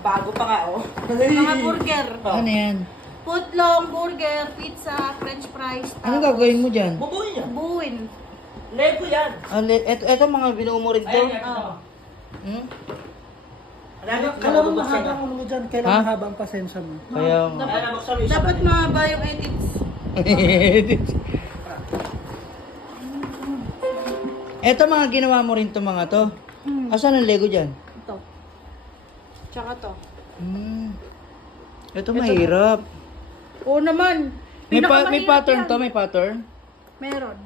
Ang bago pa nga, oh. Mga burger. Ano yan? Footlong, burger, pizza, french fries. Ano gagawin mo dyan? Bubuin niya. Buuin. Lego yan. Eto mga binumo rin to. Ayan, yan. Oo. Hmm? Kala mo mahaba ang ano mo dyan, kailan Ha? mahaba ang pasensya mo. Kaya nga. Ayan, nabuksan mo yung Dapat isa. mahaba yung edits. Eto mga ginawa mo rin to mga to. Asan ang Lego dyan? Ito. Tsaka to. Hmm. Ito mahirap. Oo naman. May Pinakamahirap pattern yan. to, may pattern. Meron.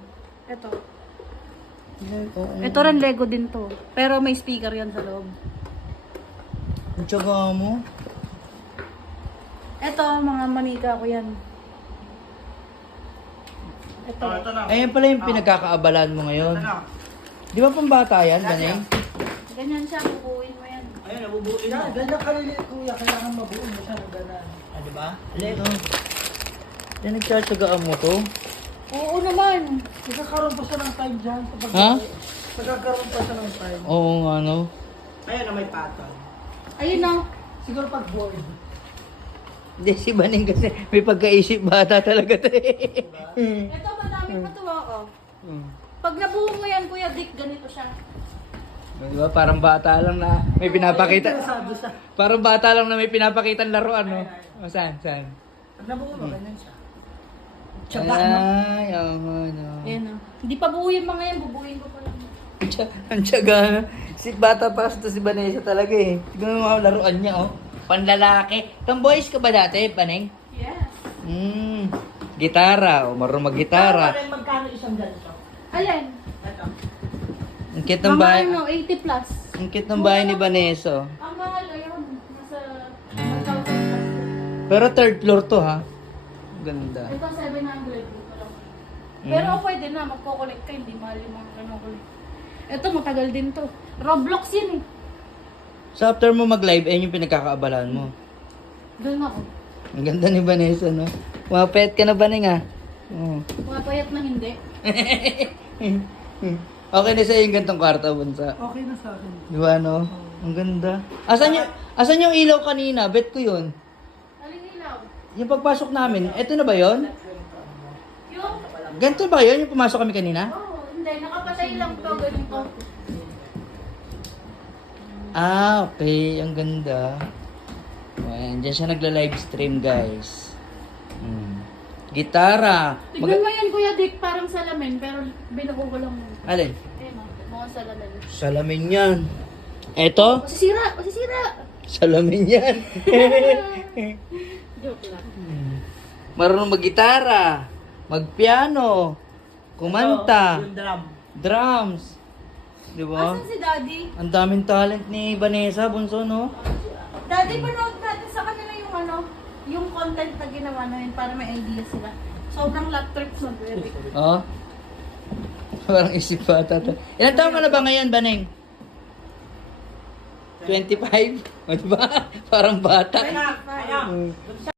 Ito. Oo. Ito rin Lego din to. Pero may speaker yan sa loob. Ang tiyaga mo. Ito, mga manika ko yan. Ito. Ito na. Ayan pala yung pinagkakaabalan mo ngayon. Ito na. Di ba pambata yan, Ganeng? Ganyan siya, bubuin mo yan. Ayun, nabubuin Yan, na. ganyan kaliliit kuya, kailangan mabuo mo siya ng ganan. Ah, di ba? Ito. Yan nagtsatsagaan mo to. Oo naman. Magkakaroon pa siya ng time dyan. Ha? Magkakaroon pa siya ng time. Oo nga no. Ayun na may pattern. Ayun na. Siguro pag bored. Hindi, si Baning kasi may pagkaisip bata talaga to eh. Ito, madami pa to ako. Hmm. Pag nabuo mo yan, Kuya Dick, ganito siya. Di ba? Parang bata lang na may pinapakita. Interesado siya. Parang bata lang na may pinapakita laruan, no? O, saan? Pag nabuo mo, ganyan siya. Ay, oo nga, no. Ayan na. Hindi pa buo yung mga yan, bubuin ko pa lang. Ang tiyaga. Si bata pa kasi to si Vanessa talaga eh. Tignan mo mga laruan niya, oh. Panlalaki. Tomboys ka ba dati, Paneng? Yes. Gitara. O, marunong mag-gitara. Pero magkano isang ganito? Ayan. Ito. Ang cute ng Mga bahay. ano, 80 plus. Ang cute ng bahay ni Vanessa. Oh. Ang mahal, ayun. Nasa 1,000 plus. Pero third floor to, ha? Ang ganda. Ito, 700. Dito lang. Pero pwede na, magko-collect ka. Hindi mahal yung mga collect. Ito, matagal din to. Roblox yun eh. So after mo mag-live, ayun yung pinagkakaabalan mo. Doon ako. Ang ganda ni Vanessa, no? Mapayat ka na, Baning, ha? Oo. Pumapayat na hindi. Okay na sa'yo yung gantong kwarto, bunsa. Okay na sa akin. Di ba, no? Ang ganda. Asan yung ilaw kanina? Bet ko yun. Alin ilaw? Yung pagpasok namin, eto na ba yun? Yung? Ganito ba yun? Yung pumasok kami kanina? Oo, hindi. Nakapatay lang to. Ganito. Ah, okay. Ang ganda. Ayan, dyan siya nagla-live stream, guys. Gitara. Tignan mo yan, Kuya Dick. Parang salamin. Pero binuko ko lang. Alin? Ayun o. Mga salamin. Salamin yan. Eto? Masisira! Masisira! Salamin yan. Joke lang. Marunong mag-gitara, mag-piano, kumanta, Yung drum. drums. Di ba? Asan si Daddy? Ang daming talent ni Vanessa, bunso, no? Daddy, panood natin sa kanila yung ano, yung content na ginawa namin para may idea sila. Sobrang lap trips na Kuya Dick. Oo. Parang isip bata to. Ilan taon ka na ba ngayon, Baneng? 25? O, diba? Parang bata. Kaya,